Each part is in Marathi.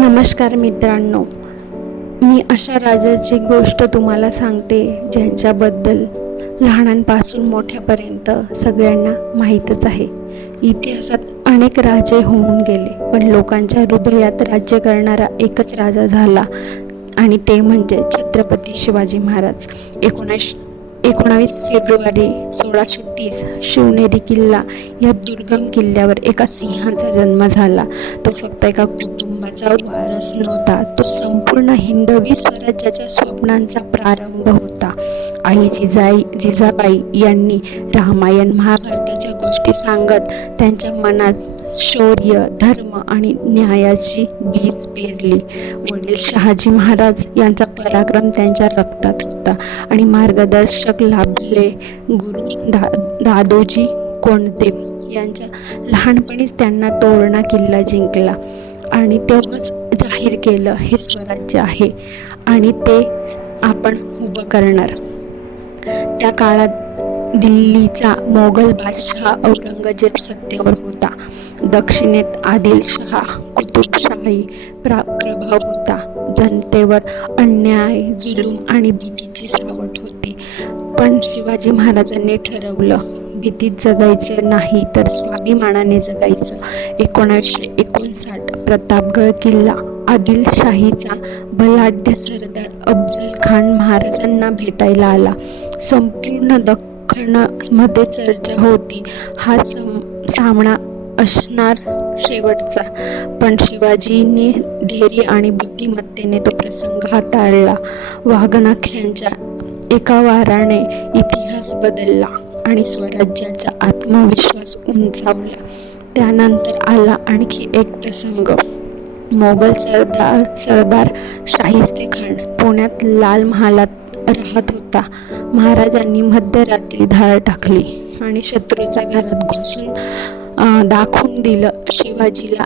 नमस्कार मित्रांनो, मी अशा राजाची गोष्ट तुम्हाला सांगते ज्यांच्याबद्दल लहानांपासून मोठ्यापर्यंत सगळ्यांना माहीतच आहे. इतिहासात अनेक राजे होऊन गेले, पण लोकांच्या हृदयात राज्य करणारा एकच राजा झाला आणि ते म्हणजे छत्रपती शिवाजी महाराज. 19 फेब्रुवारी 1630 शिवनेरी किल्ला या दुर्गम किल्ल्यावर एका सिंहाचा जन्म झाला. तो फक्त एका कुटुंबाचा वारस नव्हता, तो संपूर्ण हिंदवी स्वराज्याच्या स्वप्नांचा प्रारंभ होता. आई जिजाबाई यांनी रामायण महाभारताच्या गोष्टी सांगत त्यांच्या मनात शौर्य, धर्म आणि न्यायाची बीज पेरली. वडील शहाजी महाराज यांचा पराक्रम त्यांच्या रक्तात होता आणि मार्गदर्शक लाभले गुरु दादोजी कोंडदेव यांच्या लहानपणीच त्यांना तोरणा किल्ला जिंकला आणि तेव्हाच जाहीर केलं हे स्वराज्य आहे आणि ते आपण उभं करणार. त्या काळात दिल्लीचा मोगल बादशाह औरंगजेब सत्तेवर होता. दक्षिणेत आदिलशहा कुतुबशाही प्रभाव होता. जनतेवर अन्याय, जुलूम आणि भीतीची सावट होती. पण शिवाजी महाराजांनी ठरवलं, भीतीत जगायचं नाही तर स्वाभिमानाने जगायचं. 1959 प्रतापगड किल्ला आदिलशाहीचा बलाढ्य सरदार अफजल खान महाराजांना भेटायला आला. संपूर्ण दख्खनमध्ये चर्चा होती, हा सामना असणार शेवटचा. पण शिवाजींनी धैर्य आणि बुद्धिमत्तेने तो प्रसंग हाताळला. वाघनख्यांच्या एका वाराने इतिहास बदलला आणि स्वराज्याचा आत्मविश्वास उंचावला. त्यानंतर आला आणखी एक प्रसंग. मोगल सरदार शाहिस्तेखान पुण्यात लाल महालात राहत होता. महाराजांनी मध्यरात्री धाड टाकली आणि शत्रूच्या घरात घुसून दाखवून दिलं, शिवाजीला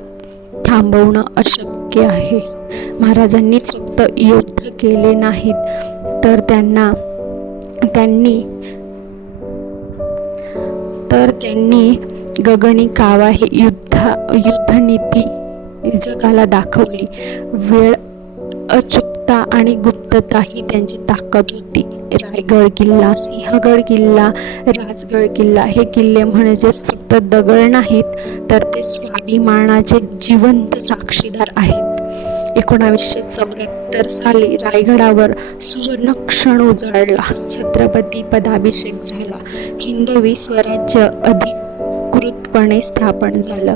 थांबवणं अशक्य आहे. महाराजांनी फक्त युद्ध केले नाहीत तर त्यांनी गगनी कावा हे युद्धनीती जगाला दाखवली. वेळ, अचूकता आणि गुप्तता ही त्यांची ताकद होती. रायगड किल्ला, सिंहगड किल्ला, राजगड किल्ला हे किल्ले म्हणजेच फक्त दगड नाहीत तर ते स्वाभिमानाचे जिवंत साक्षीदार आहेत. 1974 साली रायगडावर सुवर्ण क्षण उजळला. छत्रपती पदाभिषेक झाला. हिंदवी स्वराज्य अधिकृतपणे स्थापन झालं.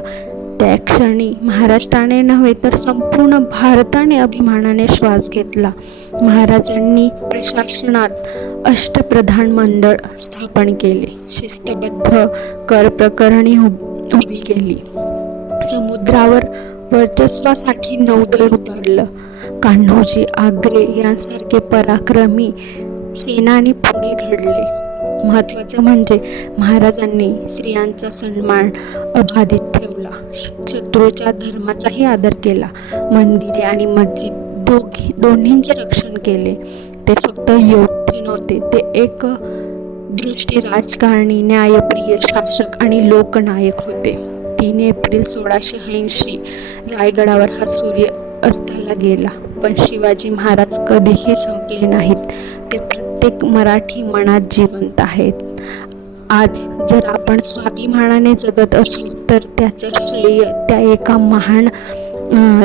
त्या क्षणी महाराष्ट्राने नव्हे तर संपूर्ण भारताने अभिमानाने श्वास घेतला. महाराजांनी प्रशासनात अष्टप्रधान मंडळ स्थापन केले. शिस्तबद्ध कर प्रकरणी उभी केली. समुद्रावर वर्चस्वासाठी नौदल उभारलं. कान्होजी आंग्रे यांसारखे पराक्रमी सेनानी पुढे घडले. महत्त्वाचं म्हणजे महाराजांनी स्त्रियांचा सन्मान अबाधित ठेवला. शत्रूच्या धर्माचाही आदर केला. मंदिरे आणि मस्जिद दोन्हींचे रक्षण केले. ते फक्त योद्धे नव्हते, ते एक दृष्टी राजकारणी, न्यायप्रिय शासक आणि लोकनायक होते. 3 एप्रिल 1680 रायगडावर हा सूर्य अस्ताला गेला, पण शिवाजी महाराज कधीही संपले नाहीत. ते प्रत्येक मराठी मनात जिवंत आहेत. आज जर आपण स्वाभिमानाने जगत असू तर त्याचं श्रेय त्या एका महान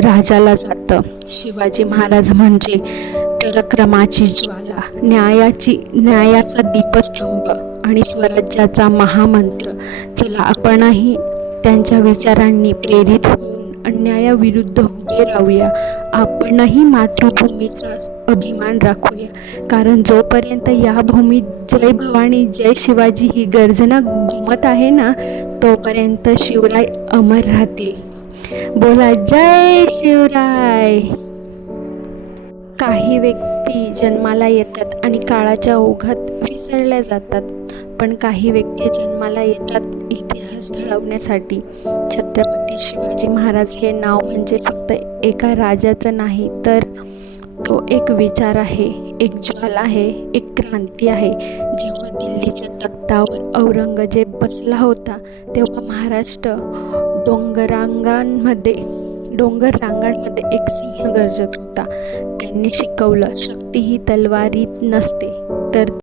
राजाला जातं. शिवाजी महाराज म्हणजे पराक्रमाची ज्वाला, न्यायाचा दीपस्तंभ आणि स्वराज्याचा महामंत्र. चला आपणही त्यांच्या विचारांनी प्रेरित होऊन अन्यायाविरुद्ध उभे राहूया. आपणही मातृभूमीचा अभिमान राखूया, कारण जोपर्यंत या भूमीत जय भवानी जय शिवाजी ही गर्जना घुमत आहे ना, तोपर्यंत शिवराय अमर राहतील. बोला जय शिवराय. काही व्यक्ती जन्माला येतात आणि काळाच्या ओघात विसरल्या जातात, पण काही व्यक्ती जन्माला येतात इतिहास घडवण्यासाठी. छत्रपती शिवाजी महाराज हे नाव म्हणजे फक्त एका राजाचं नाही, तर तो एक विचार आहे, एक ज्वाला आहे, एक क्रांती आहे. जेव्हा दिल्लीच्या तख्तावर औरंगजेब बसला होता तेव्हा महाराष्ट्र डोंगरांगांमध्ये डोंगर रांगांमध्ये एक सिंह गरजत होता. त्यांनी शिकवलं, शक्ती ही तलवारीत नसते, तर